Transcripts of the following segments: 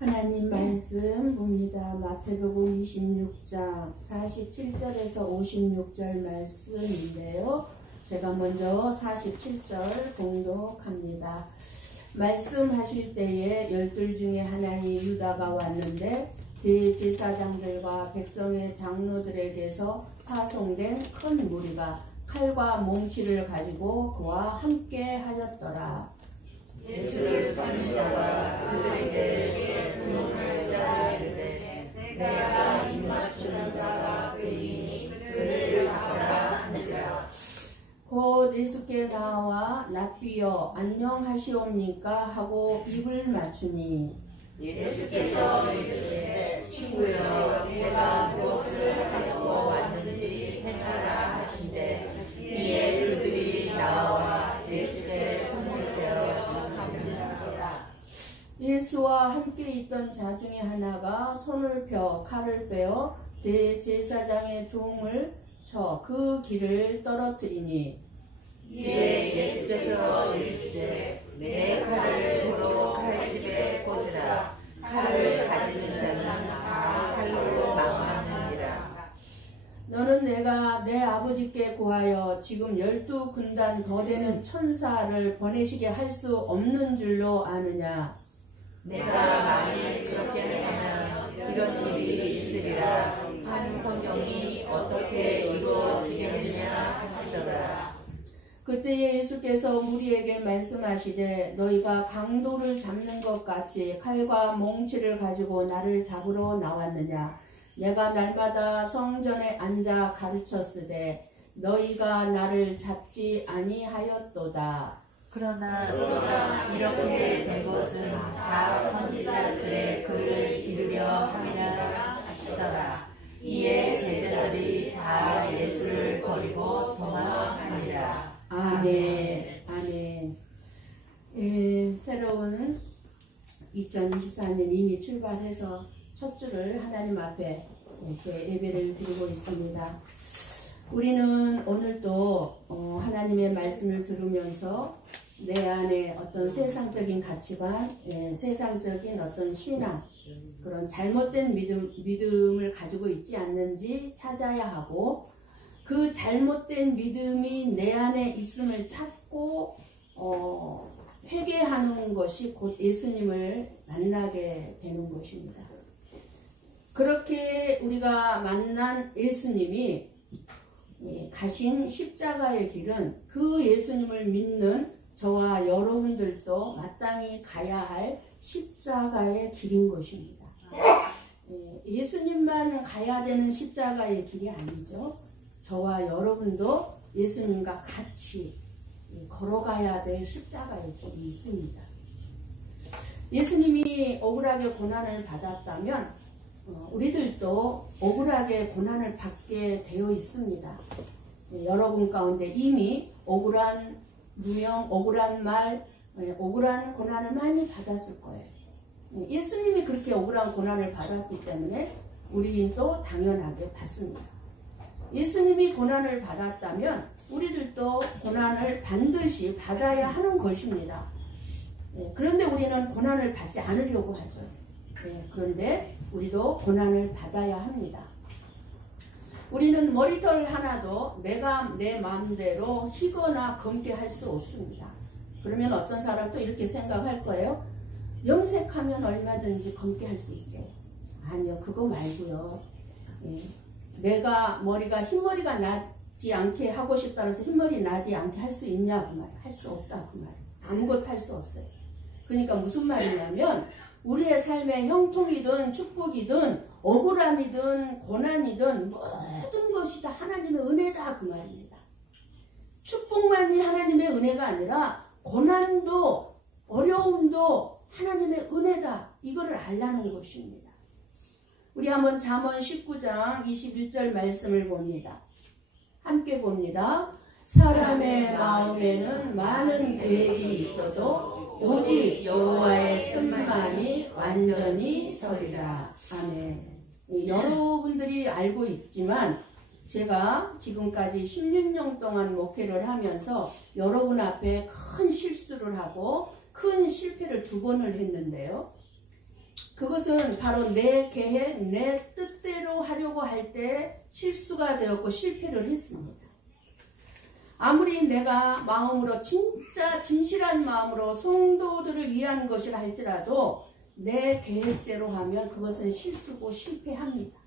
하나님 말씀 봅니다. 마태복음 26장 47절에서 56절 말씀인데요. 제가 먼저 47절 봉독합니다. 말씀하실 때에 12 중에 하나니 유다가 왔는데 대제사장들과 백성의 장로들에게서 파송된 큰 무리가 칼과 몽치를 가지고 그와 함께 하였더라. 예수를 찾는 자가 그들에게 구멍을 짜주는데 내가 입맞추는 자가 그이니 그를 잡으라 한지라. 곧 예수께 나와 납비여 안녕하시옵니까 하고 입을 맞추니 예수께서 이르시되 친구여 내가 무엇을 하려고 왔는지 행하라 하신대 이에 그들이 나와 예수께 손을 떼어 감지하시라. 예수와 함께 있던 자 중에 하나가 손을 펴 칼을 빼어 대제사장의 종을 쳐 그 길을 떨어뜨리니 이에 예수께서 이르시되 내 칼을 도로 칼집에 꽂으라. 칼을 가지는 자는 다 칼로 망하느니라. 너는 내가 내 아버지께 구하여 지금 12군단 더 되는 천사를 보내시게 할 수 없는 줄로 아느냐. 내가 만일 그렇게 하면 이런 일이 있으리라 한 성경이 어떻게 이루어지겠느냐 하시더라. 그때에 예수께서 무리에게 말씀하시되 너희가 강도를 잡는 것 같이 칼과 몽치를 가지고 나를 잡으러 나왔느냐. 내가 날마다 성전에 앉아 가르쳤으되 너희가 나를 잡지 아니하였도다. 그러나 이렇게 된 것은 다 선지자들의 글을 이루려 함이라 하시더라. 이에 제자들이 다 예수를 버리고 도망하니라. 아멘. 아멘. 새로운 2024년 이미 출발해서 첫 주를 하나님 앞에 이렇게 예배를 드리고 있습니다. 우리는 오늘도 하나님의 말씀을 들으면서 내 안에 어떤 세상적인 가치관, 세상적인 어떤 신앙, 그런 잘못된 믿음을 가지고 있지 않는지 찾아야 하고 그 잘못된 믿음이 내 안에 있음을 찾고 회개하는 것이 곧 예수님을 만나게 되는 것입니다. 그렇게 우리가 만난 예수님이 가신 십자가의 길은 그 예수님을 믿는 저와 여러분들도 마땅히 가야 할 십자가의 길인 것입니다. 예수님만 가야 되는 십자가의 길이 아니죠. 저와 여러분도 예수님과 같이 걸어가야 될 십자가의 길이 있습니다. 예수님이 억울하게 고난을 받았다면 우리들도 억울하게 고난을 받게 되어 있습니다. 여러분 가운데 이미 억울한 누명, 억울한 말, 억울한 고난을 많이 받았을 거예요. 예수님이 그렇게 억울한 고난을 받았기 때문에 우리도 당연하게 받습니다. 예수님이 고난을 받았다면 우리들도 고난을 반드시 받아야 하는 것입니다. 그런데 우리는 고난을 받지 않으려고 하죠. 그런데 우리도 고난을 받아야 합니다. 우리는 머리털 하나도 내가 내 마음대로 희거나 검게 할 수 없습니다. 그러면 어떤 사람도 이렇게 생각할 거예요. 염색하면 얼마든지 검게 할 수 있어요. 아니요, 그거 말고요. 내가 머리가 흰머리가 나지 않게 하고 싶다고 해서 흰머리 나지 않게 할 수 있냐 그 말. 할 수 없다 그 말. 아무것도 할 수 없어요. 그러니까 무슨 말이냐면 우리의 삶의 형통이든 축복이든 억울함이든 고난이든 모든 것이 다 하나님의 은혜다 그 말입니다. 축복만이 하나님의 은혜가 아니라 고난도 어려움도 하나님의 은혜다. 이거를 알라는 것입니다. 우리 한번 잠언 19장 21절 말씀을 봅니다. 함께 봅니다. 사람의 마음에는 많은 계획이 있어도 오직 여호와의 뜻만이 완전히 서리라. 아멘. 여러분들이 알고 있지만 제가 지금까지 16년 동안 목회를 하면서 여러분 앞에 큰 실수를 하고 큰 실패를 2번을 했는데요. 그것은 바로 내 계획, 내 뜻대로 하려고 할 때 실수가 되었고 실패를 했습니다. 아무리 내가 마음으로 진짜 진실한 마음으로 성도들을 위한 것이라 할지라도 내 계획대로 하면 그것은 실수고 실패합니다.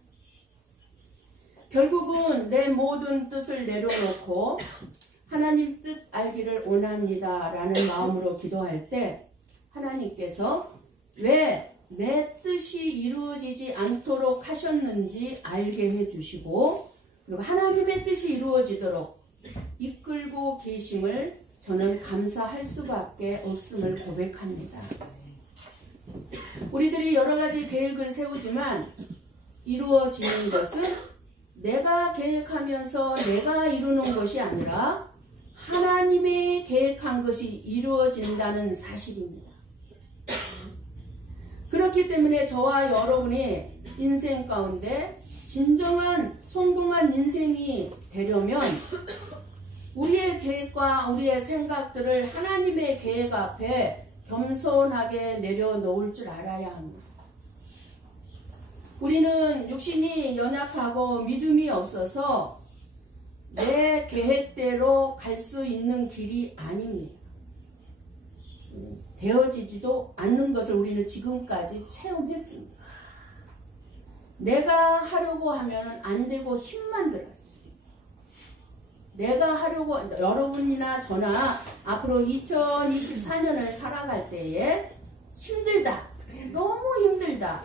결국은 내 모든 뜻을 내려놓고 하나님 뜻 알기를 원합니다 라는 마음으로 기도할 때 하나님께서 왜 내 뜻이 이루어지지 않도록 하셨는지 알게 해주시고 그리고 하나님의 뜻이 이루어지도록 이끌고 계심을 저는 감사할 수밖에 없음을 고백합니다. 우리들이 여러 가지 계획을 세우지만 이루어지는 것은 내가 계획하면서 내가 이루는 것이 아니라 하나님의 계획한 것이 이루어진다는 사실입니다. 그렇기 때문에 저와 여러분이 인생 가운데 진정한 성공한 인생이 되려면 우리의 계획과 우리의 생각들을 하나님의 계획 앞에 겸손하게 내려놓을 줄 알아야 합니다. 우리는 육신이 연약하고 믿음이 없어서 내 계획대로 갈 수 있는 길이 아닙니다. 되어지지도 않는 것을 우리는 지금까지 체험했습니다. 내가 하려고 하면 안 되고 힘만 들어요. 내가 하려고, 여러분이나 저나 앞으로 2024년을 살아갈 때에 힘들다, 너무 힘들다.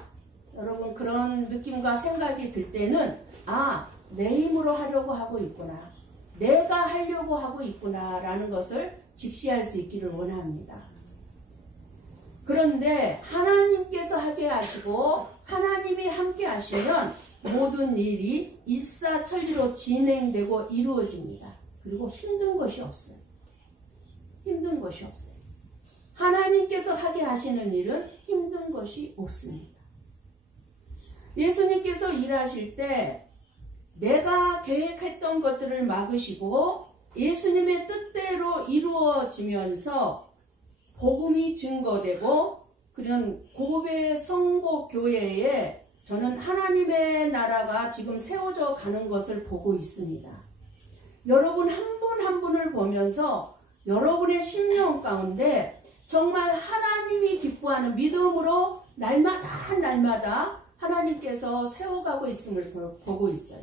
여러분 그런 느낌과 생각이 들 때는 내 힘으로 하려고 하고 있구나. 내가 하려고 하고 있구나 라는 것을 직시할 수 있기를 원합니다. 그런데 하나님께서 하게 하시고 하나님이 함께 하시면 모든 일이 일사천리로 진행되고 이루어집니다. 그리고 힘든 것이 없어요. 힘든 것이 없어요. 하나님께서 하게 하시는 일은 힘든 것이 없습니다. 예수님께서 일하실 때 내가 계획했던 것들을 막으시고 예수님의 뜻대로 이루어지면서 복음이 증거되고 그런 고베 성복교회에 저는 하나님의 나라가 지금 세워져 가는 것을 보고 있습니다. 여러분 한 분 한 분을 보면서 여러분의 심령 가운데 정말 하나님이 기뻐하는 믿음으로 날마다 하나님께서 세워가고 있음을 보고 있어요.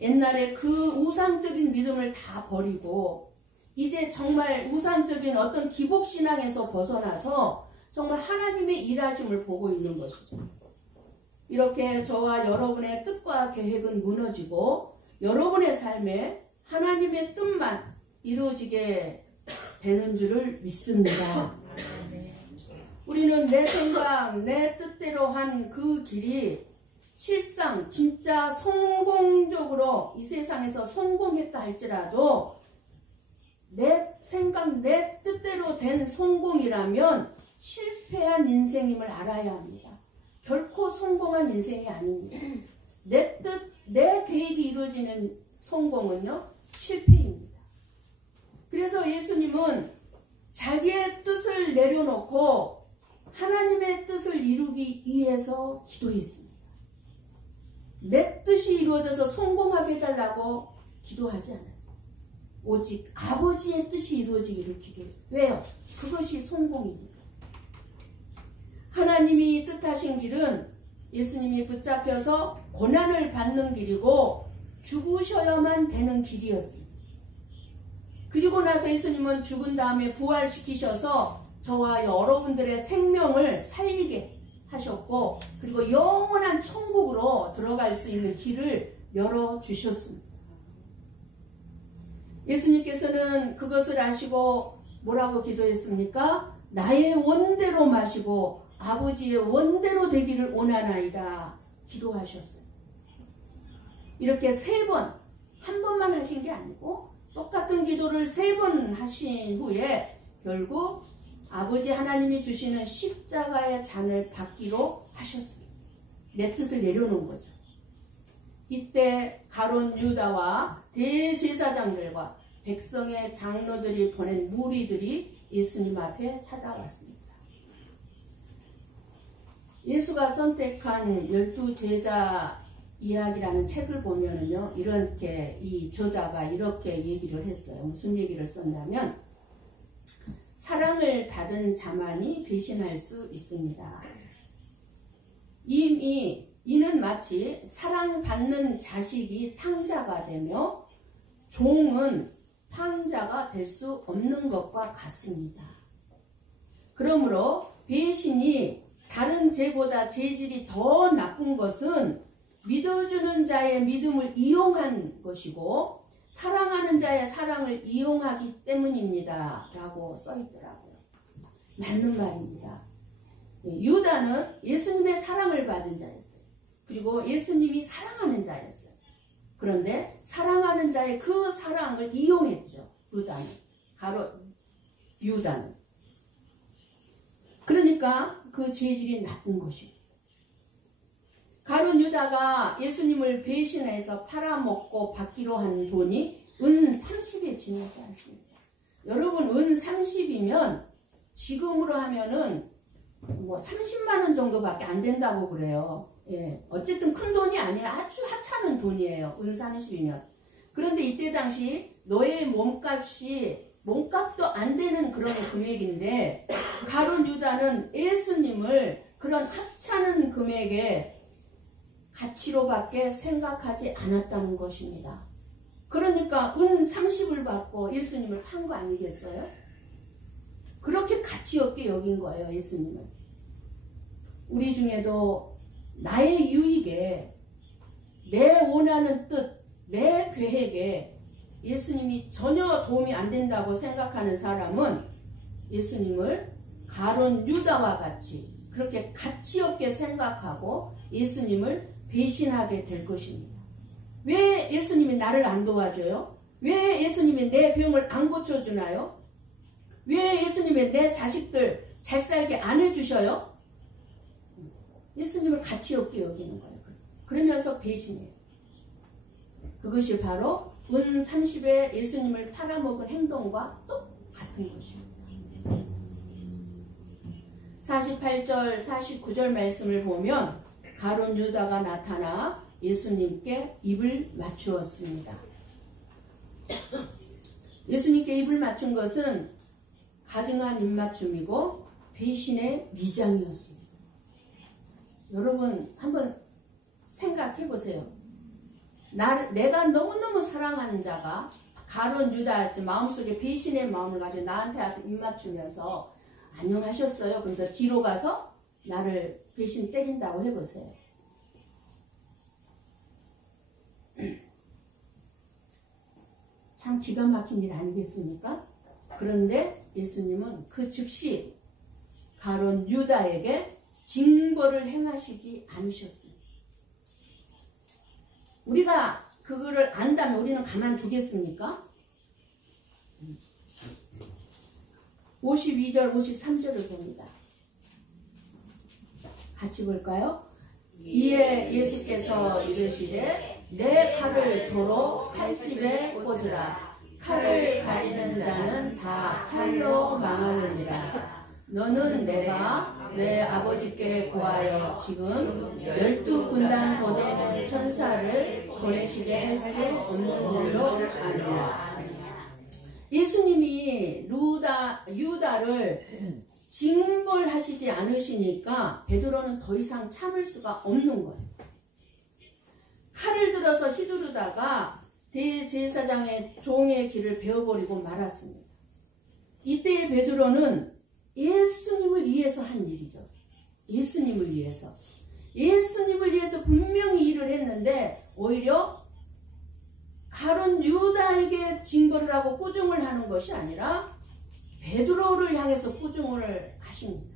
옛날에 그 우상적인 믿음을 다 버리고 이제 정말 우상적인 어떤 기복신앙에서 벗어나서 정말 하나님의 일하심을 보고 있는 것이죠. 이렇게 저와 여러분의 뜻과 계획은 무너지고 여러분의 삶에 하나님의 뜻만 이루어지게 되는 줄을 믿습니다. 우리는 내 생각, 내 뜻대로 한 그 길이 실상 진짜 성공적으로 이 세상에서 성공했다 할지라도 내 생각, 내 뜻대로 된 성공이라면 실패한 인생임을 알아야 합니다. 결코 성공한 인생이 아닙니다. 내 뜻, 내 계획이 이루어지는 성공은요, 실패입니다. 그래서 예수님은 자기의 뜻을 내려놓고 하나님의 뜻을 이루기 위해서 기도했습니다. 내 뜻이 이루어져서 성공하게 해달라고 기도하지 않았어요. 오직 아버지의 뜻이 이루어지기를 기도했어요. 왜요? 그것이 성공입니다. 하나님이 뜻하신 길은 예수님이 붙잡혀서 고난을 받는 길이고 죽으셔야만 되는 길이었습니다. 그리고 나서 예수님은 죽은 다음에 부활시키셔서 저와 여러분들의 생명을 살리게 하셨고 그리고 영원한 천국으로 들어갈 수 있는 길을 열어주셨습니다. 예수님께서는 그것을 아시고 뭐라고 기도했습니까? 나의 원대로 마시고 아버지의 원대로 되기를 원하나이다 기도하셨어요. 이렇게 3번, 한 번만 하신 게 아니고 똑같은 기도를 3번 하신 후에 결국 아버지 하나님이 주시는 십자가의 잔을 받기로 하셨습니다. 내 뜻을 내려놓은 거죠. 이때 가룟 유다와 대제사장들과 백성의 장로들이 보낸 무리들이 예수님 앞에 찾아왔습니다. 예수가 선택한 12제자 이야기라는 책을 보면은요, 이렇게 이 저자가 이렇게 얘기를 했어요. 무슨 얘기를 썼냐면, 사랑을 받은 자만이 배신할 수 있습니다. 이는 마치 사랑받는 자식이 탕자가 되며 종은 탕자가 될 수 없는 것과 같습니다. 그러므로 배신이 다른 죄보다 죄질이 더 나쁜 것은 믿어주는 자의 믿음을 이용한 것이고 사랑하는 자의 사랑을 이용하기 때문입니다. 라고 써있더라고요. 맞는 말입니다. 유다는 예수님의 사랑을 받은 자였어요. 그리고 예수님이 사랑하는 자였어요. 그런데 사랑하는 자의 그 사랑을 이용했죠. 유다는. 그러니까 그 죄질이 나쁜 것이고, 가룟 유다가 예수님을 배신해서 팔아먹고 받기로 한 돈이 은 30에 지나지 않습니다. 여러분, 은 30이면 지금으로 하면은 뭐 30만 원 정도밖에 안 된다고 그래요. 예, 어쨌든 큰 돈이 아니에요. 아주 하찮은 돈이에요. 은 30이면. 그런데 이때 당시 너의 몸값도 안 되는 그런 금액인데 가룟 유다는 예수님을 그런 하찮은 금액에 가치로밖에 생각하지 않았다는 것입니다. 그러니까 은 30을 받고 예수님을 판 거 아니겠어요? 그렇게 가치 없게 여긴 거예요, 예수님을. 우리 중에도 나의 유익에, 내 원하는 뜻, 내 계획에 예수님이 전혀 도움이 안 된다고 생각하는 사람은 예수님을 가룟 유다와 같이 그렇게 가치 없게 생각하고 예수님을 배신하게 될 것입니다. 왜 예수님이 나를 안 도와줘요? 왜 예수님이 내 병을 안 고쳐주나요? 왜 예수님이 내 자식들 잘 살게 안 해주셔요? 예수님을 가치 없게 여기는 거예요. 그러면서 배신해요. 그것이 바로 은 30에 예수님을 팔아먹은 행동과 똑같은 것입니다. 48절, 49절 말씀을 보면 가룟 유다가 나타나 예수님께 입을 맞추었습니다. 예수님께 입을 맞춘 것은 가증한 입맞춤이고 배신의 위장이었습니다. 여러분 한번 생각해 보세요. 내가 너무너무 사랑하는 자가 가룟 유다 마음속에 배신의 마음을 가지고 나한테 와서 입맞추면서 안녕하셨어요. 그래서 뒤로 가서 나를 배신 때린다고 해보세요. 참 기가 막힌 일 아니겠습니까? 그런데 예수님은 그 즉시 가룟 유다에게 징벌을 행하시지 않으셨습니다. 우리가 그거를 안다면 우리는 가만두겠습니까? 52절, 53절을 봅니다. 같이 볼까요? 이에 예수께서 이르시되 내 칼을 도로 칼집에 꽂으라. 칼을 가지는 자는 다 칼로 망하느니라. 너는 내가 내 아버지께 구하여 지금 12군단 도되는 천사를 보내시게 할 수 없는 일로 아니라. 예수님이 유다를 징벌하시지 않으시니까 베드로는 더 이상 참을 수가 없는 거예요. 칼을 들어서 휘두르다가 대제사장의 종의 길을 베어버리고 말았습니다. 이때의 베드로는 예수님을 위해서 한 일이죠. 예수님을 위해서 분명히 일을 했는데 오히려 가룟 유다에게 징벌을 하고 꾸중을 하는 것이 아니라 베드로를 향해서 꾸중을 하십니다.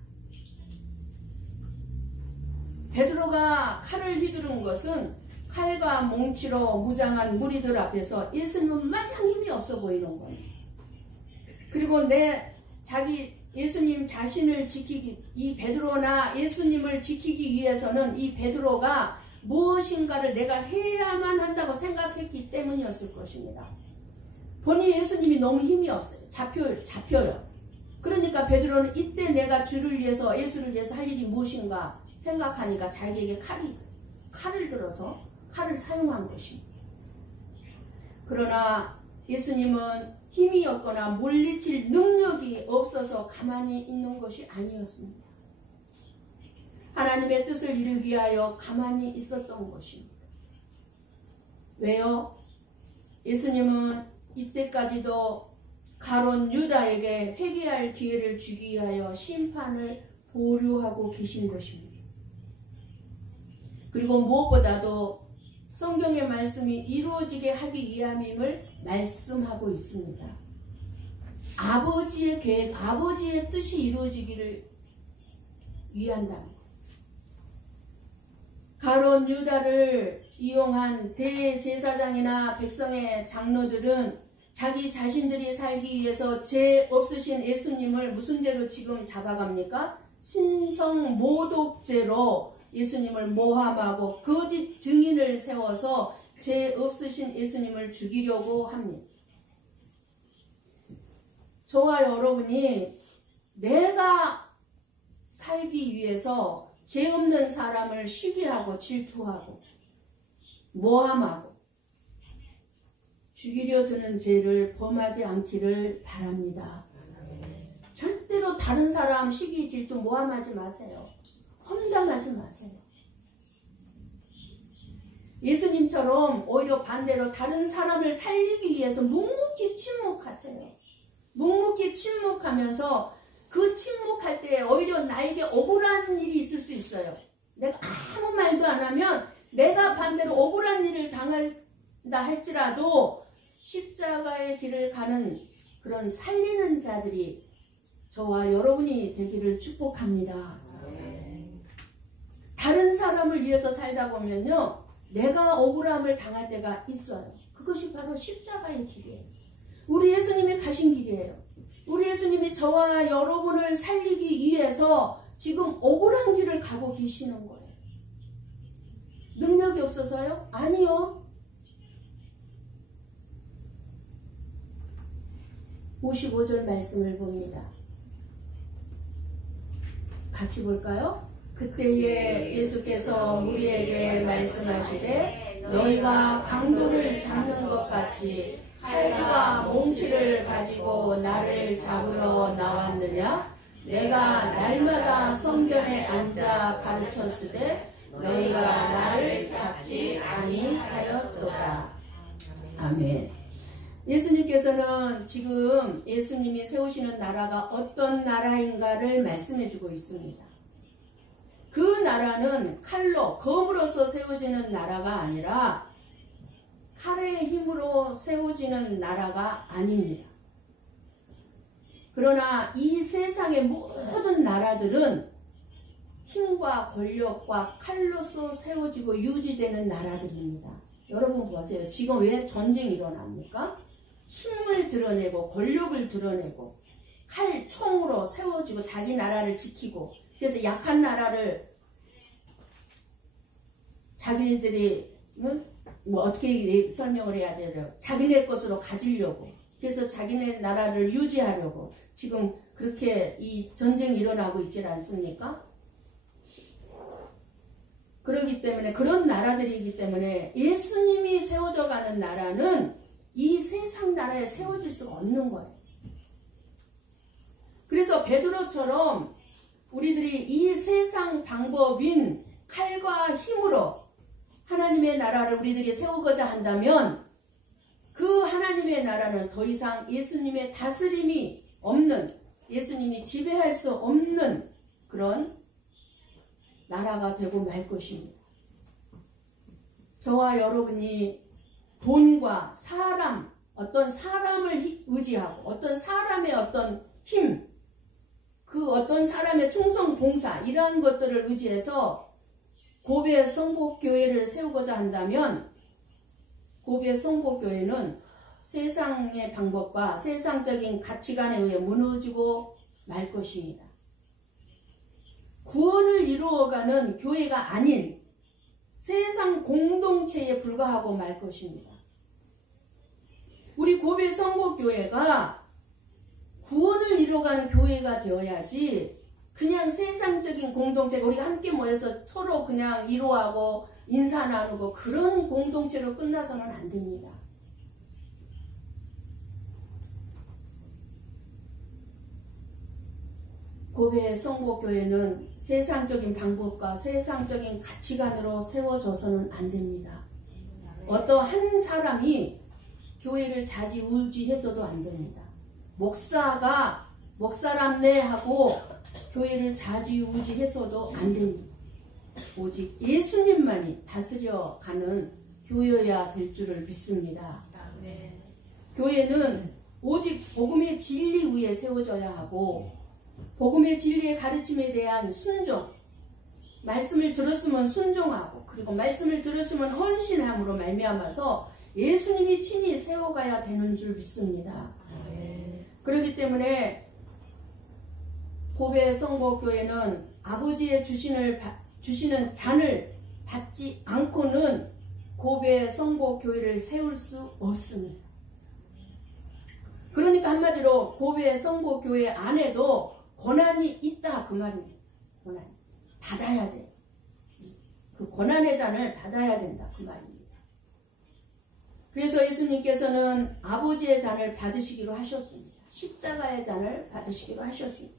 베드로가 칼을 휘두른 것은 칼과 몽치로 무장한 무리들 앞에서 예수님은 마냥 힘이 없어 보이는 거예요. 그리고 예수님 자신을 이 베드로나 예수님을 지키기 위해서는 이 베드로가 무엇인가를 내가 해야만 한다고 생각했기 때문이었을 것입니다. 보니 예수님이 너무 힘이 없어요. 잡혀요. 그러니까 베드로는 이때 내가 주를 위해서 예수를 위해서 할 일이 무엇인가 생각하니까 자기에게 칼이 있었어요. 칼을 들어서 칼을 사용한 것입니다. 그러나 예수님은 힘이 없거나 물리칠 능력이 없어서 가만히 있는 것이 아니었습니다. 하나님의 뜻을 이루기 위하여 가만히 있었던 것입니다. 왜요? 예수님은 이때까지도 가룟 유다에게 회개할 기회를 주기 위하여 심판을 보류하고 계신 것입니다. 그리고 무엇보다도 성경의 말씀이 이루어지게 하기 위함임을 말씀하고 있습니다. 아버지의 계획, 아버지의 뜻이 이루어지기를 위한다는 것. 가룟 유다를 이용한 대제사장이나 백성의 장로들은 자기 자신들이 살기 위해서 죄 없으신 예수님을 무슨 죄로 지금 잡아갑니까? 신성 모독죄로 예수님을 모함하고 거짓 증인을 세워서 죄 없으신 예수님을 죽이려고 합니다. 저와 여러분이 내가 살기 위해서 죄 없는 사람을 시기하고 질투하고 모함하고 죽이려 드는 죄를 범하지 않기를 바랍니다. 절대로 다른 사람 시기 질투 모함하지 마세요. 험담하지 마세요. 예수님처럼 오히려 반대로 다른 사람을 살리기 위해서 묵묵히 침묵하세요. 묵묵히 침묵하면서 그 침묵할 때 오히려 나에게 억울한 일이 있을 수 있어요. 내가 아무 말도 안 하면 내가 반대로 억울한 일을 당한다 할지라도 십자가의 길을 가는 그런 살리는 자들이 저와 여러분이 되기를 축복합니다. 다른 사람을 위해서 살다 보면요, 내가 억울함을 당할 때가 있어요. 그것이 바로 십자가의 길이에요. 우리 예수님이 가신 길이에요. 우리 예수님이 저와 여러분을 살리기 위해서 지금 억울한 길을 가고 계시는 거예요. 능력이 없어서요? 아니요. 55절 말씀을 봅니다. 같이 볼까요? 그때에 예수께서 우리에게 말씀하시되 너희가 강도를 잡는 것 같이 칼과 몽치를 가지고 나를 잡으러 나왔느냐? 내가 날마다 성전에 앉아 가르쳤으되 너희가 나를 잡지 아니하였도다. 아멘. 예수님께서는 지금 예수님이 세우시는 나라가 어떤 나라인가를 말씀해주고 있습니다. 그 나라는 칼로, 검으로서 세워지는 나라가 아니라 칼의 힘으로 세워지는 나라가 아닙니다. 그러나 이 세상의 모든 나라들은 힘과 권력과 칼로서 세워지고 유지되는 나라들입니다. 여러분 보세요. 지금 왜 전쟁이 일어납니까? 힘을 드러내고 권력을 드러내고 칼, 총으로 세워지고 자기 나라를 지키고 그래서 약한 나라를 자기네들이 뭐 어떻게 설명을 해야 되죠? 자기네 것으로 가지려고 그래서 자기네 나라를 유지하려고 지금 그렇게 이 전쟁이 일어나고 있지 않습니까? 그렇기 때문에 그런 나라들이기 때문에 예수님이 세워져 가는 나라는 이 세상 나라에 세워질 수가 없는 거예요. 그래서 베드로처럼 우리들이 이 세상 방법인 칼과 힘으로 하나님의 나라를 우리들이 세우고자 한다면 그 하나님의 나라는 더 이상 예수님의 다스림이 없는, 예수님이 지배할 수 없는 그런 나라가 되고 말 것입니다. 저와 여러분이 돈과 사람, 어떤 사람을 의지하고 어떤 사람의 어떤 힘, 그 어떤 사람의 충성, 봉사 이러한 것들을 의지해서 고베 성복교회를 세우고자 한다면 고베 성복교회는 세상의 방법과 세상적인 가치관에 의해 무너지고 말 것입니다. 구원을 이루어가는 교회가 아닌 세상 공동체에 불과하고 말 것입니다. 우리 고베 성복교회가 구원을 이루어가는 교회가 되어야지 그냥 세상적인 공동체가 우리가 함께 모여서 서로 그냥 위로하고 인사 나누고 그런 공동체로 끝나서는 안 됩니다. 고베 성복교회는 세상적인 방법과 세상적인 가치관으로 세워져서는 안 됩니다. 어떠한 사람이 교회를 좌지우지해서도 안 됩니다. 목사가 목사랍네 하고 교회를 좌지우지해서도 안 됩니다. 오직 예수님만이 다스려가는 교회여야 될 줄을 믿습니다. 교회는 오직 복음의 진리 위에 세워져야 하고 복음의 진리의 가르침에 대한 순종, 말씀을 들었으면 순종하고 그리고 말씀을 들었으면 헌신함으로 말미암아서 예수님이 친히 세워가야 되는 줄 믿습니다. 그렇기 때문에 고베 성복교회는 아버지의 주시는 잔을 받지 않고는 고베 성복교회를 세울 수 없습니다. 그러니까 한마디로 고베 성복교회 안에도 고난이 있다 그 말입니다. 고난 받아야 돼. 그 고난의 잔을 받아야 된다 그 말입니다. 그래서 예수님께서는 아버지의 잔을 받으시기로 하셨습니다. 십자가의 잔을 받으시기로 하셨습니다.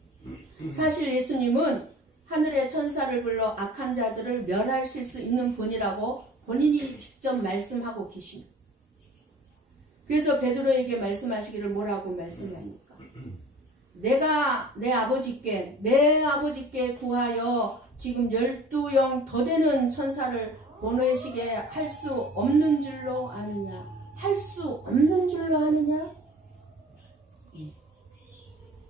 사실 예수님은 하늘의 천사를 불러 악한 자들을 멸하실 수 있는 분이라고 본인이 직접 말씀하고 계십니다. 그래서 베드로에게 말씀하시기를 뭐라고 말씀합니까? 내가 내 아버지께 구하여 지금 12영 더 되는 천사를 보내시게 할 수 없는 줄로 아느냐? 할 수 없는 줄로 아느냐?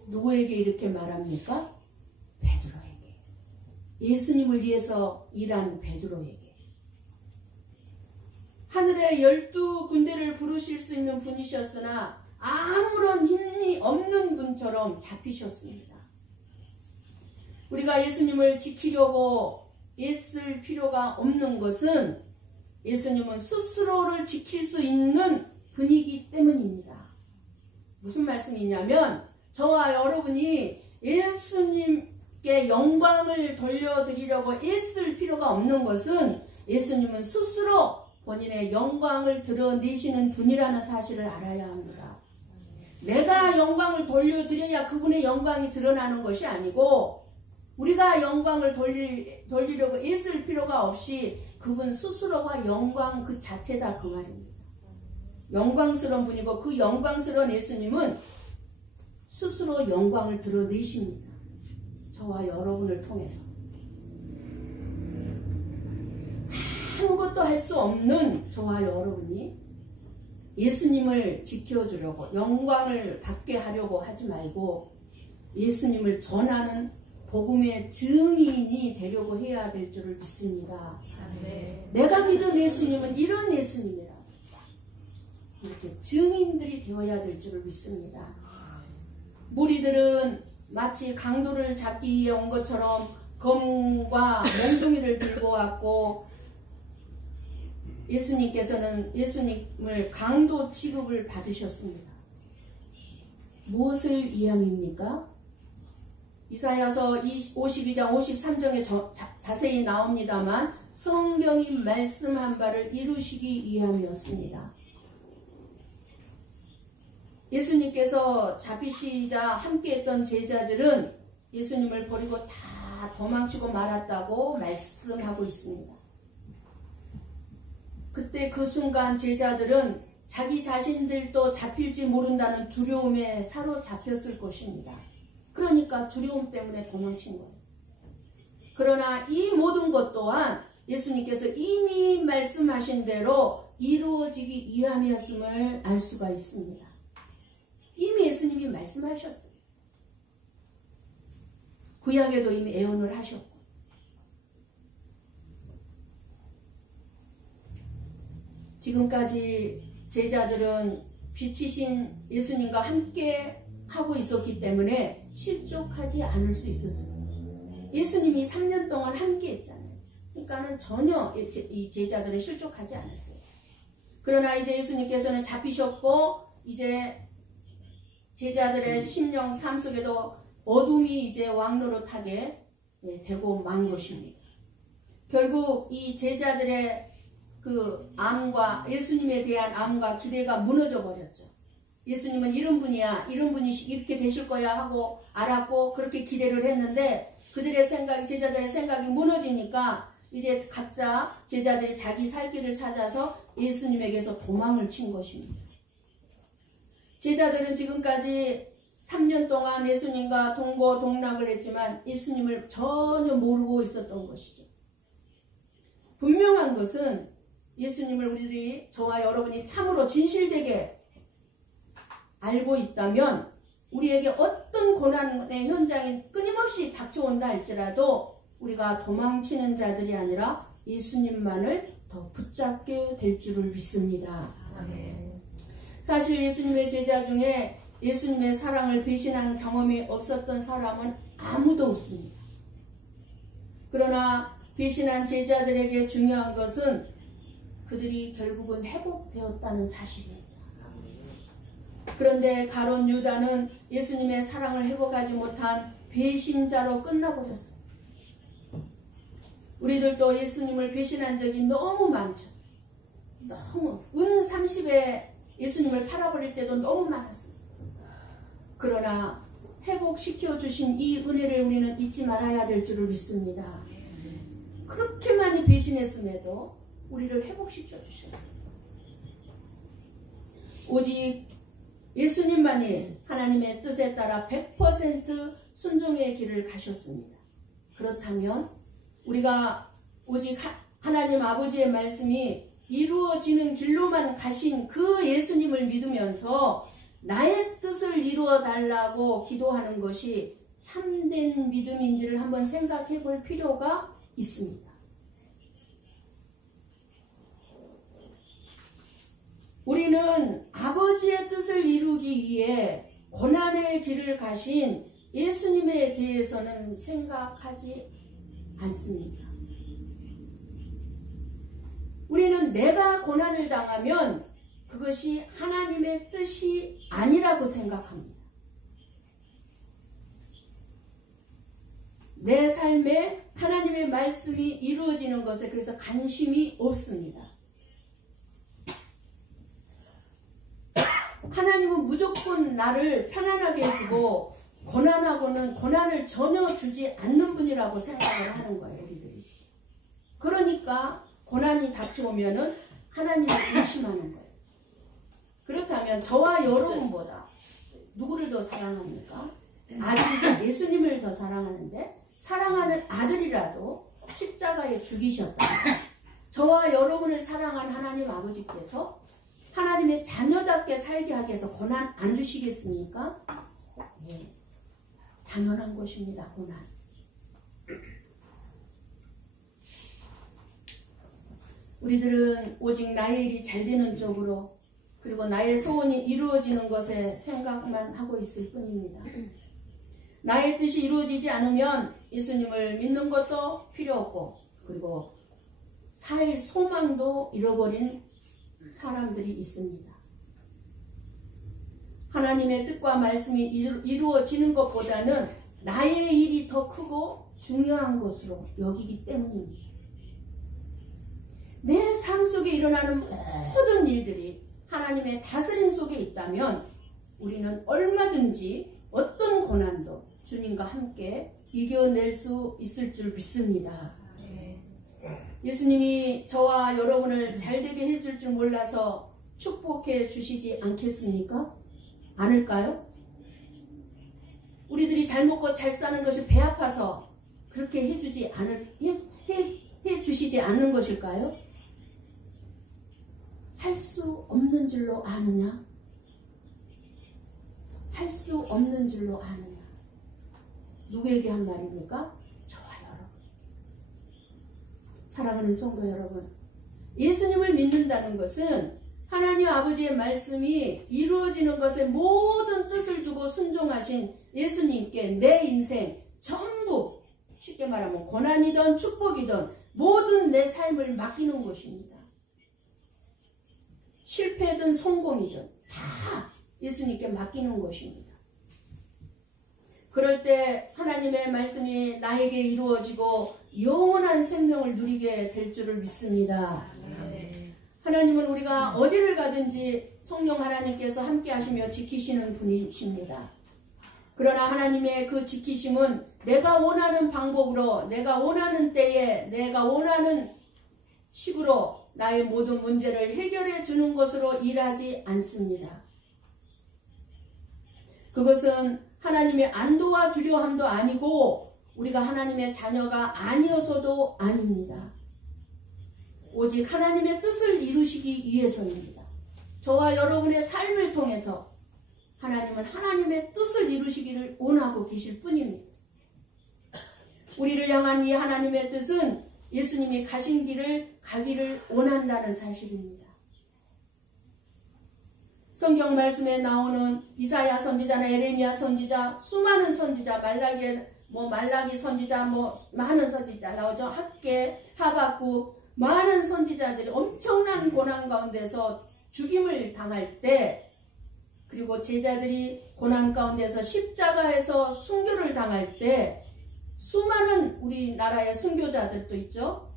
누구에게 이렇게 말합니까? 베드로에게. 예수님을 위해서 일한 베드로에게. 하늘의 12군대를 부르실 수 있는 분이셨으나 아무런 힘이 없는 분처럼 잡히셨습니다. 우리가 예수님을 지키려고 애쓸 필요가 없는 것은 예수님은 스스로를 지킬 수 있는 분이기 때문입니다. 무슨 말씀이냐면 저와 여러분이 예수님께 영광을 돌려드리려고 애쓸 필요가 없는 것은 예수님은 스스로 본인의 영광을 드러내시는 분이라는 사실을 알아야 합니다. 내가 영광을 돌려드려야 그분의 영광이 드러나는 것이 아니고 우리가 영광을 돌리려고 애쓸 필요가 없이 그분 스스로가 영광 그 자체다 그 말입니다. 영광스러운 분이고 그 영광스러운 예수님은 스스로 영광을 드러내십니다. 저와 여러분을 통해서. 아무것도 할 수 없는 저와 여러분이 예수님을 지켜주려고 영광을 받게 하려고 하지 말고 예수님을 전하는 복음의 증인이 되려고 해야 될 줄을 믿습니다. 네. 내가 믿은 예수님은 이런 예수님이라 이렇게 증인들이 되어야 될 줄을 믿습니다. 무리들은 마치 강도를 잡기 위해 온 것처럼 검과 몽둥이를 들고 왔고 예수님께서는 예수님을 강도 취급을 받으셨습니다. 무엇을 이야기합니까? 이사야서 52장 53장에 자세히 나옵니다만 성경이 말씀한 바를 이루시기 위함이었습니다. 예수님께서 잡히시자 함께했던 제자들은 예수님을 버리고 다 도망치고 말았다고 말씀하고 있습니다. 그때 그 순간 제자들은 자기 자신들도 잡힐지 모른다는 두려움에 사로잡혔을 것입니다. 그러니까 두려움 때문에 도망친 거예요. 그러나 이 모든 것 또한 예수님께서 이미 말씀하신 대로 이루어지기 위함이었음을 알 수가 있습니다. 이미 예수님이 말씀하셨어요. 구약에도 이미 예언을 하셨고 지금까지 제자들은 빛이신 예수님과 함께 하고 있었기 때문에 실족하지 않을 수 있었어요. 예수님이 3년 동안 함께 했잖아요. 그러니까는 전혀 이 제자들은 실족하지 않았어요. 그러나 이제 예수님께서는 잡히셨고 이제 제자들의 심령 삶 속에도 어둠이 이제 왕노릇하게 되고 만 것입니다. 결국 이 제자들의 그 암과 예수님에 대한 암과 기대가 무너져 버렸죠. 예수님은 이런 분이야, 이런 분이 이렇게 되실 거야 하고 알았고 그렇게 기대를 했는데 그들의 생각이, 제자들의 생각이 무너지니까 이제 각자 제자들이 자기 살 길을 찾아서 예수님에게서 도망을 친 것입니다. 제자들은 지금까지 3년 동안 예수님과 동거동락을 했지만 예수님을 전혀 모르고 있었던 것이죠. 분명한 것은 예수님을 우리들이, 저와 여러분이 참으로 진실되게 알고 있다면 우리에게 어떤 고난의 현장이 끊임없이 닥쳐온다 할지라도 우리가 도망치는 자들이 아니라 예수님만을 더 붙잡게 될 줄을 믿습니다. 아멘. 사실 예수님의 제자 중에 예수님의 사랑을 배신한 경험이 없었던 사람은 아무도 없습니다. 그러나 배신한 제자들에게 중요한 것은 그들이 결국은 회복되었다는 사실입니다. 그런데 가룟 유다는 예수님의 사랑을 회복하지 못한 배신자로 끝나버렸어요. 우리들도 예수님을 배신한 적이 너무 많죠. 너무 은 30에 예수님을 팔아버릴 때도 너무 많았습니다. 그러나 회복시켜 주신 이 은혜를 우리는 잊지 말아야 될 줄을 믿습니다. 그렇게 많이 배신했음에도 우리를 회복시켜 주셨어요. 오직 예수님만이 하나님의 뜻에 따라 100% 순종의 길을 가셨습니다. 그렇다면 우리가 오직 하나님 아버지의 말씀이 이루어지는 길로만 가신 그 예수님을 믿으면서 나의 뜻을 이루어 달라고 기도하는 것이 참된 믿음인지를 한번 생각해 볼 필요가 있습니다. 우리는 아버지의 뜻을 이루기 위해 고난의 길을 가신 예수님에 대해서는 생각하지 않습니다. 우리는 내가 고난을 당하면 그것이 하나님의 뜻이 아니라고 생각합니다. 내 삶에 하나님의 말씀이 이루어지는 것에 그래서 관심이 없습니다. 하나님은 무조건 나를 편안하게 해주고 고난하고는 고난을 전혀 주지 않는 분이라고 생각을 하는 거예요, 우리들이. 그러니까 고난이 닥쳐오면은 하나님을 의심하는 거예요. 그렇다면 저와 여러분보다 누구를 더 사랑합니까? 아들이신 예수님을 더 사랑하는데 사랑하는 아들이라도 십자가에 죽이셨다. 저와 여러분을 사랑한 하나님 아버지께서 하나님의 자녀답게 살게 하기 위해서 고난 안 주시겠습니까? 네. 당연한 것입니다. 고난. 우리들은 오직 나의 일이 잘 되는 쪽으로 그리고 나의 소원이 이루어지는 것에 생각만 하고 있을 뿐입니다. 나의 뜻이 이루어지지 않으면 예수님을 믿는 것도 필요 없고 그리고 살 소망도 잃어버린 사람들이 있습니다. 하나님의 뜻과 말씀이 이루어지는 것보다는 나의 일이 더 크고 중요한 것으로 여기기 때문입니다. 내 삶 속에 일어나는 모든 일들이 하나님의 다스림 속에 있다면 우리는 얼마든지 어떤 고난도 주님과 함께 이겨낼 수 있을 줄 믿습니다. 예수님이 저와 여러분을 잘되게 해줄 줄 몰라서 축복해 주시지 않겠습니까? 않을까요? 우리들이 잘 먹고 잘 사는 것이 배 아파서 그렇게 해주시지 않는 것일까요? 할 수 없는 줄로 아느냐? 할 수 없는 줄로 아느냐? 누구에게 한 말입니까? 저와 여러분. 사랑하는 성도 여러분, 예수님을 믿는다는 것은 하나님 아버지의 말씀이 이루어지는 것에 모든 뜻을 두고 순종하신 예수님께 내 인생 전부, 쉽게 말하면 고난이든 축복이든 모든 내 삶을 맡기는 것입니다. 실패든 성공이든 다 예수님께 맡기는 것입니다. 그럴 때 하나님의 말씀이 나에게 이루어지고 영원한 생명을 누리게 될 줄을 믿습니다. 하나님은 우리가 어디를 가든지 성령 하나님께서 함께 하시며 지키시는 분이십니다. 그러나 하나님의 그 지키심은 내가 원하는 방법으로, 내가 원하는 때에, 내가 원하는 식으로 나의 모든 문제를 해결해 주는 것으로 일하지 않습니다. 그것은 하나님의 안 도와주려 함도 아니고 우리가 하나님의 자녀가 아니어서도 아닙니다. 오직 하나님의 뜻을 이루시기 위해서입니다. 저와 여러분의 삶을 통해서 하나님은 하나님의 뜻을 이루시기를 원하고 계실 뿐입니다. 우리를 향한 이 하나님의 뜻은 예수님이 가신 길을 가기를 원한다는 사실입니다. 성경 말씀에 나오는 이사야 선지자나 에레미야 선지자, 수많은 선지자, 말라기 선지자, 많은 선지자 나오죠. 학개, 하박국, 많은 선지자들이 엄청난 고난 가운데서 죽임을 당할 때, 그리고 제자들이 고난 가운데서 십자가에서 순교를 당할 때 수많은 우리나라의 순교자들도 있죠.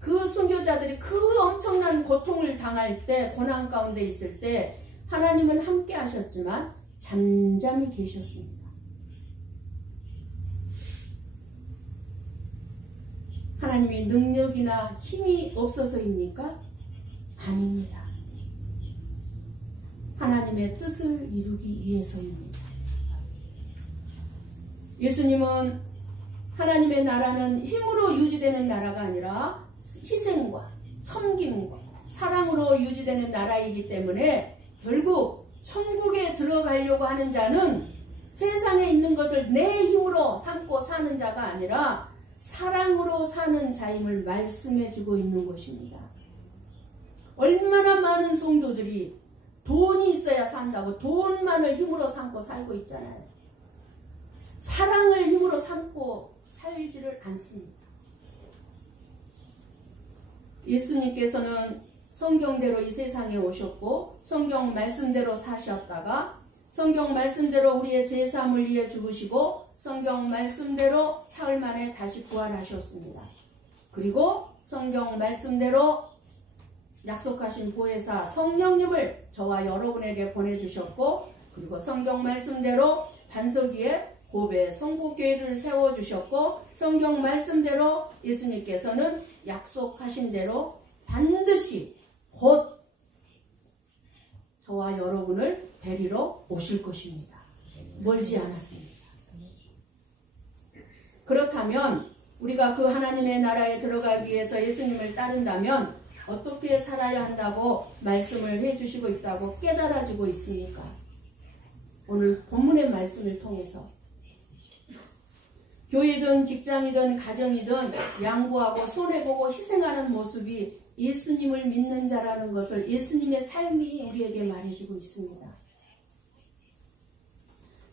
그 순교자들이 그 엄청난 고통을 당할 때, 고난 가운데 있을 때 하나님은 함께 하셨지만 잠잠히 계셨습니다. 하나님이 능력이나 힘이 없어서입니까? 아닙니다. 하나님의 뜻을 이루기 위해서입니다. 예수님은 하나님의 나라는 힘으로 유지되는 나라가 아니라 희생과 섬김과 사랑으로 유지되는 나라이기 때문에 결국 천국에 들어가려고 하는 자는 세상에 있는 것을 내 힘으로 삼고 사는 자가 아니라 사랑으로 사는 자임을 말씀해주고 있는 것입니다. 얼마나 많은 성도들이 돈이 있어야 산다고 돈만을 힘으로 삼고 살고 있잖아요. 사랑을 힘으로 삼고 살지를 않습니다. 예수님께서는 성경대로 이 세상에 오셨고 성경 말씀대로 사셨다가 성경 말씀대로 우리의 죄사함을 위해 죽으시고 성경 말씀대로 사흘 만에 다시 부활하셨습니다. 그리고 성경 말씀대로 약속하신 보혜사 성령님을 저와 여러분에게 보내주셨고, 그리고 성경 말씀대로 반석 위에 고베 성국교회를 세워주셨고, 성경 말씀대로 예수님께서는 약속하신 대로 반드시 곧 저와 여러분을 데리러 오실 것입니다. 멀지 않았습니다. 그렇다면 우리가 그 하나님의 나라에 들어가기 위해서 예수님을 따른다면 어떻게 살아야 한다고 말씀을 해주시고 있다고 깨달아지고 있습니까? 오늘 본문의 말씀을 통해서 교회든 직장이든 가정이든 양보하고 손해보고 희생하는 모습이 예수님을 믿는 자라는 것을 예수님의 삶이 우리에게 말해주고 있습니다.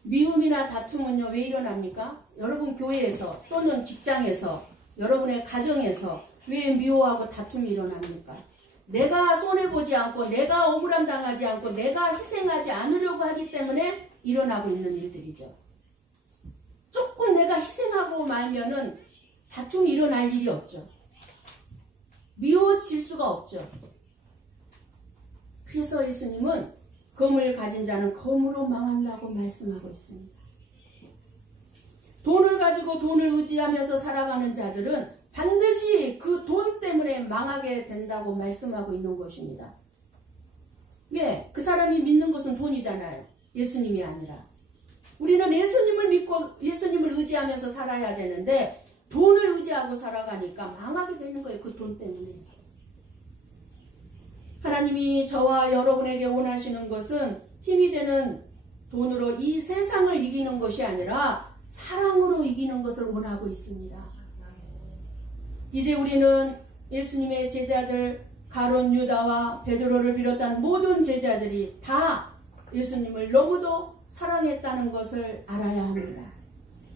미움이나 다툼은요, 왜 일어납니까? 여러분 교회에서 또는 직장에서 여러분의 가정에서 왜 미워하고 다툼이 일어납니까? 내가 손해보지 않고 내가 억울함 당하지 않고 내가 희생하지 않으려고 하기 때문에 일어나고 있는 일들이죠. 조금 내가 희생하고 말면은 다툼이 일어날 일이 없죠. 미워질 수가 없죠. 그래서 예수님은 검을 가진 자는 검으로 망한다고 말씀하고 있습니다. 돈을 가지고 돈을 의지하면서 살아가는 자들은 반드시 그 돈 때문에 망하게 된다고 말씀하고 있는 것입니다. 왜? 그 사람이 믿는 것은 돈이잖아요. 예수님이 아니라. 우리는 예수님을 믿고 예수님을 의지하면서 살아야 되는데 돈을 의지하고 살아가니까 망하게 되는 거예요. 그 돈 때문에. 하나님이 저와 여러분에게 원하시는 것은 힘이 되는 돈으로 이 세상을 이기는 것이 아니라 사랑으로 이기는 것을 원하고 있습니다. 이제 우리는 예수님의 제자들 가룟 유다와 베드로를 비롯한 모든 제자들이 다 예수님을 너무도 사랑했다는 것을 알아야 합니다.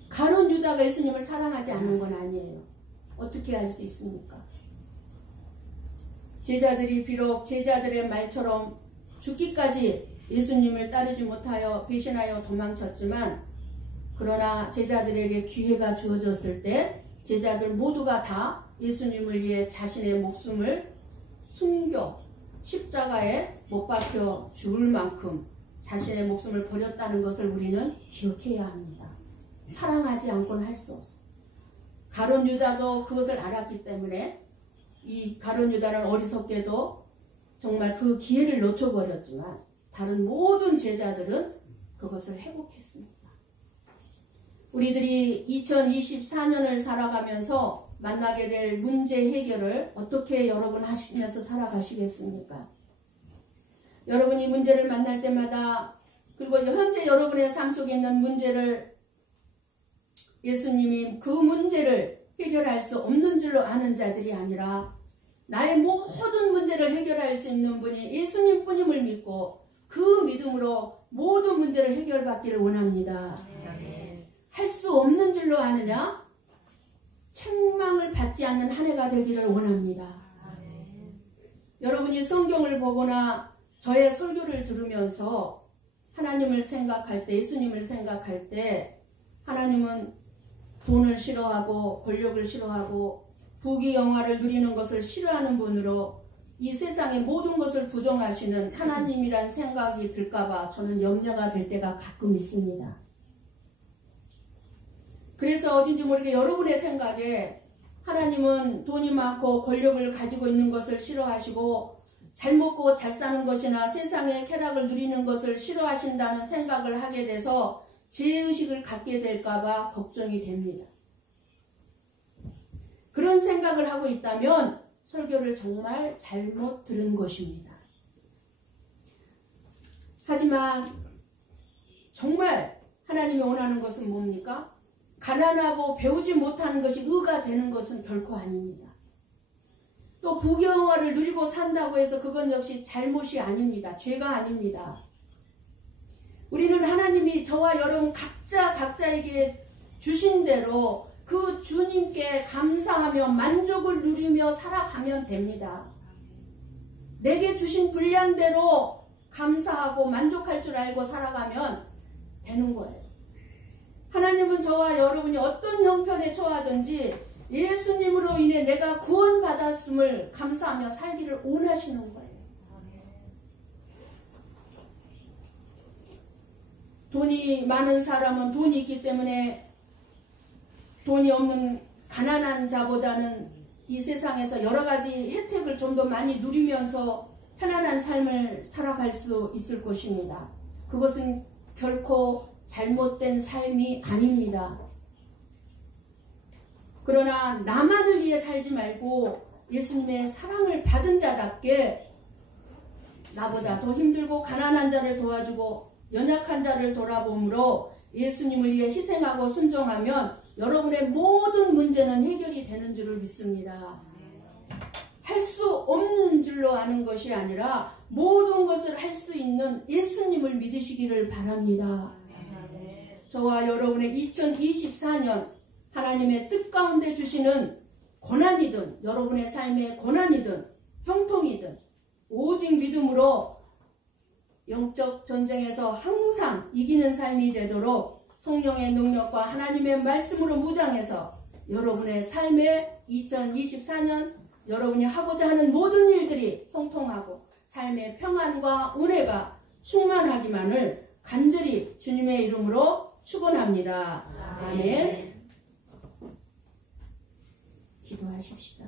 가룟 유다가 예수님을 사랑하지 않는 건 아니에요. 어떻게 알 수 있습니까? 제자들이 비록 제자들의 말처럼 죽기까지 예수님을 따르지 못하여 배신하여 도망쳤지만 그러나 제자들에게 기회가 주어졌을 때 제자들 모두가 다 예수님을 위해 자신의 목숨을 숨겨 십자가에 못 박혀 죽을 만큼 자신의 목숨을 버렸다는 것을 우리는 기억해야 합니다. 사랑하지 않고는 할 수 없어요. 가룟 유다도 그것을 알았기 때문에 이 가룟 유다는 어리석게도 정말 그 기회를 놓쳐버렸지만 다른 모든 제자들은 그것을 회복했습니다. 우리들이 2024년을 살아가면서 만나게 될 문제 해결을 어떻게 여러분 하시면서 살아가시겠습니까? 여러분이 문제를 만날 때마다 그리고 현재 여러분의 삶 속에 있는 문제를 예수님이 그 문제를 해결할 수 없는 줄로 아는 자들이 아니라 나의 모든 문제를 해결할 수 있는 분이 예수님 뿐임을 믿고 그 믿음으로 모든 문제를 해결받기를 원합니다. 할 수 없는 줄로 아느냐? 책망을 받지 않는 한 해가 되기를 원합니다. 여러분이 성경을 보거나 저의 설교를 들으면서 하나님을 생각할 때, 예수님을 생각할 때 하나님은 돈을 싫어하고 권력을 싫어하고 부귀영화를 누리는 것을 싫어하는 분으로 이 세상의 모든 것을 부정하시는 하나님이란 생각이 들까봐 저는 염려가 될 때가 가끔 있습니다. 그래서 어딘지 모르게 여러분의 생각에 하나님은 돈이 많고 권력을 가지고 있는 것을 싫어하시고 잘 먹고 잘 사는 것이나 세상의 쾌락을 누리는 것을 싫어하신다는 생각을 하게 돼서 죄의식을 갖게 될까봐 걱정이 됩니다. 그런 생각을 하고 있다면 설교를 정말 잘못 들은 것입니다. 하지만 정말 하나님이 원하는 것은 뭡니까? 가난하고 배우지 못하는 것이 의가 되는 것은 결코 아닙니다. 또 부귀영화를 누리고 산다고 해서 그건 역시 잘못이 아닙니다. 죄가 아닙니다. 우리는 하나님이 저와 여러분 각자에게 주신 대로 그 주님께 감사하며 만족을 누리며 살아가면 됩니다. 내게 주신 분량대로 감사하고 만족할 줄 알고 살아가면 되는 거예요. 하나님은 저와 여러분이 어떤 형편에 처하든지 예수님으로 인해 내가 구원받았음을 감사하며 살기를 원하시는 거예요. 돈이 많은 사람은 돈이 있기 때문에 돈이 없는 가난한 자보다는 이 세상에서 여러 가지 혜택을 좀 더 많이 누리면서 편안한 삶을 살아갈 수 있을 것입니다. 그것은 결코 잘못된 삶이 아닙니다. 그러나 나만을 위해 살지 말고 예수님의 사랑을 받은 자답게 나보다 더 힘들고 가난한 자를 도와주고 연약한 자를 돌아봄으로 예수님을 위해 희생하고 순종하면 여러분의 모든 문제는 해결이 되는 줄을 믿습니다. 할 수 없는 줄로 아는 것이 아니라 모든 것을 할 수 있는 예수님을 믿으시기를 바랍니다. 저와 여러분의 2024년 하나님의 뜻 가운데 주시는 고난이든 여러분의 삶의 고난이든 형통이든 오직 믿음으로 영적 전쟁에서 항상 이기는 삶이 되도록 성령의 능력과 하나님의 말씀으로 무장해서 여러분의 삶의 2024년 여러분이 하고자 하는 모든 일들이 형통하고 삶의 평안과 은혜가 충만하기만을 간절히 주님의 이름으로 축원합니다. 아멘. 기도하십시다.